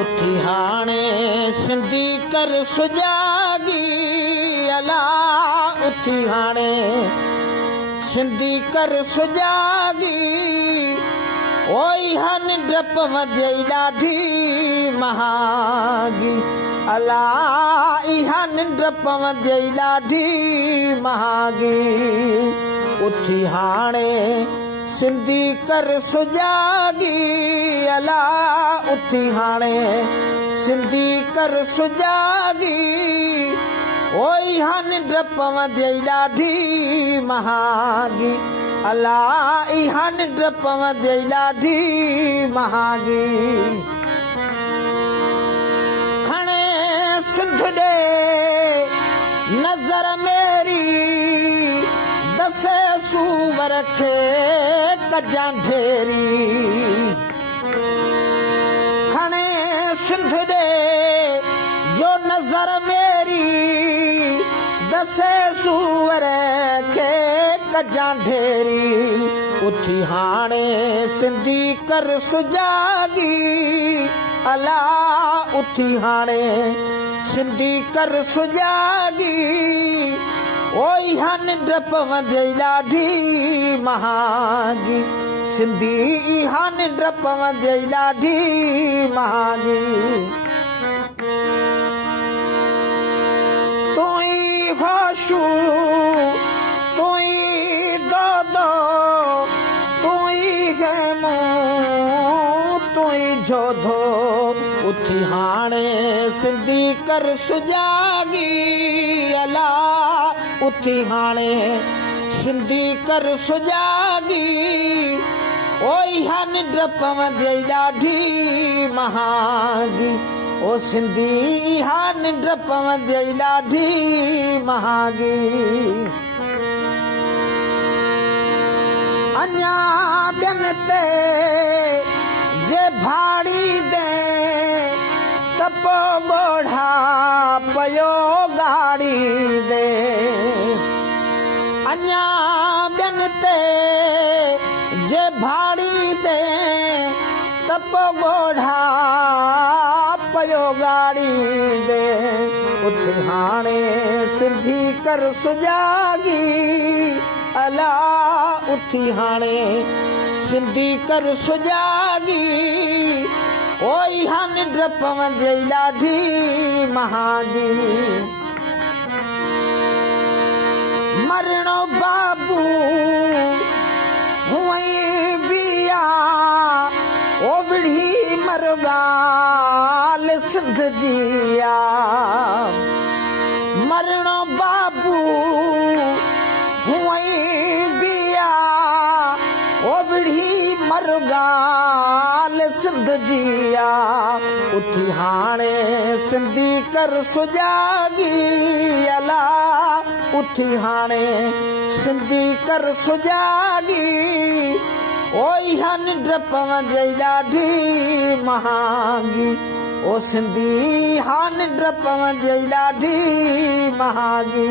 उथी हाणे सिंधी कर सुजागी अला उथी हाणे सिंधी कर सुजागी ओई हन डप मजई ॾाढी महागी अला इहन डप मजई ॾाढी महागी उथी हाणे सिंधी कर सुजागी अला उथी हाणे सिंधी कर सुजागी ओई हन डप मजई ॾाढी महागी अला इहन डप मजई ॾाढी महागी खणे सिंध ॾे नज़र मेरी दसे सूवर खे कजां ढेरी खणे सिंध ॾे जो नज़र मेरी दसे सूवर खे कजां ढेरी उथी हाणे सिंधी कर सुजागी अला उथी हाणे सिंधी कर सुजागी ओई हन डप मजई ॾाढी महागी सिंधी हन डप मजई ॾाढी महागी तुई होशू तुई दो तुई गेमू तुई जोधो उथी हाणे सिंधी कर सुजागी अला उथी हाणे सिंधी कर सुजागी ओई हन डप मजई ॾाढी महागी ओ सिंधी हन डप मजई ॾाढी महागी अञा ॿियनि ते जे भाड़ी दे त पोइ ॻोढ़ा पियो गाड़ी दे अञा ॿियनि ते जे भाड़ी दे त पोइ ॻोढ़ा पियो गाड़ी दे उथी हाणे सिंधी कर सुजागी अला उथी हाणे सिंधी कर सुजागी ओई हन डप मजई ॾाढी महागी मरणो बाबू हुअई बिया ओबड़ी मरगाल सिंध जिया मरणो बाबू हुअई बिया ओबड़ी मरगाल सिंध जिया उथी हाणे सिंधी कर सुजागी अला उथी हाणे सिंधी कर सुजागी ओई हन डप मजई ॾाढी महागी ओ सिंधी हन डप मजई ॾाढी महागी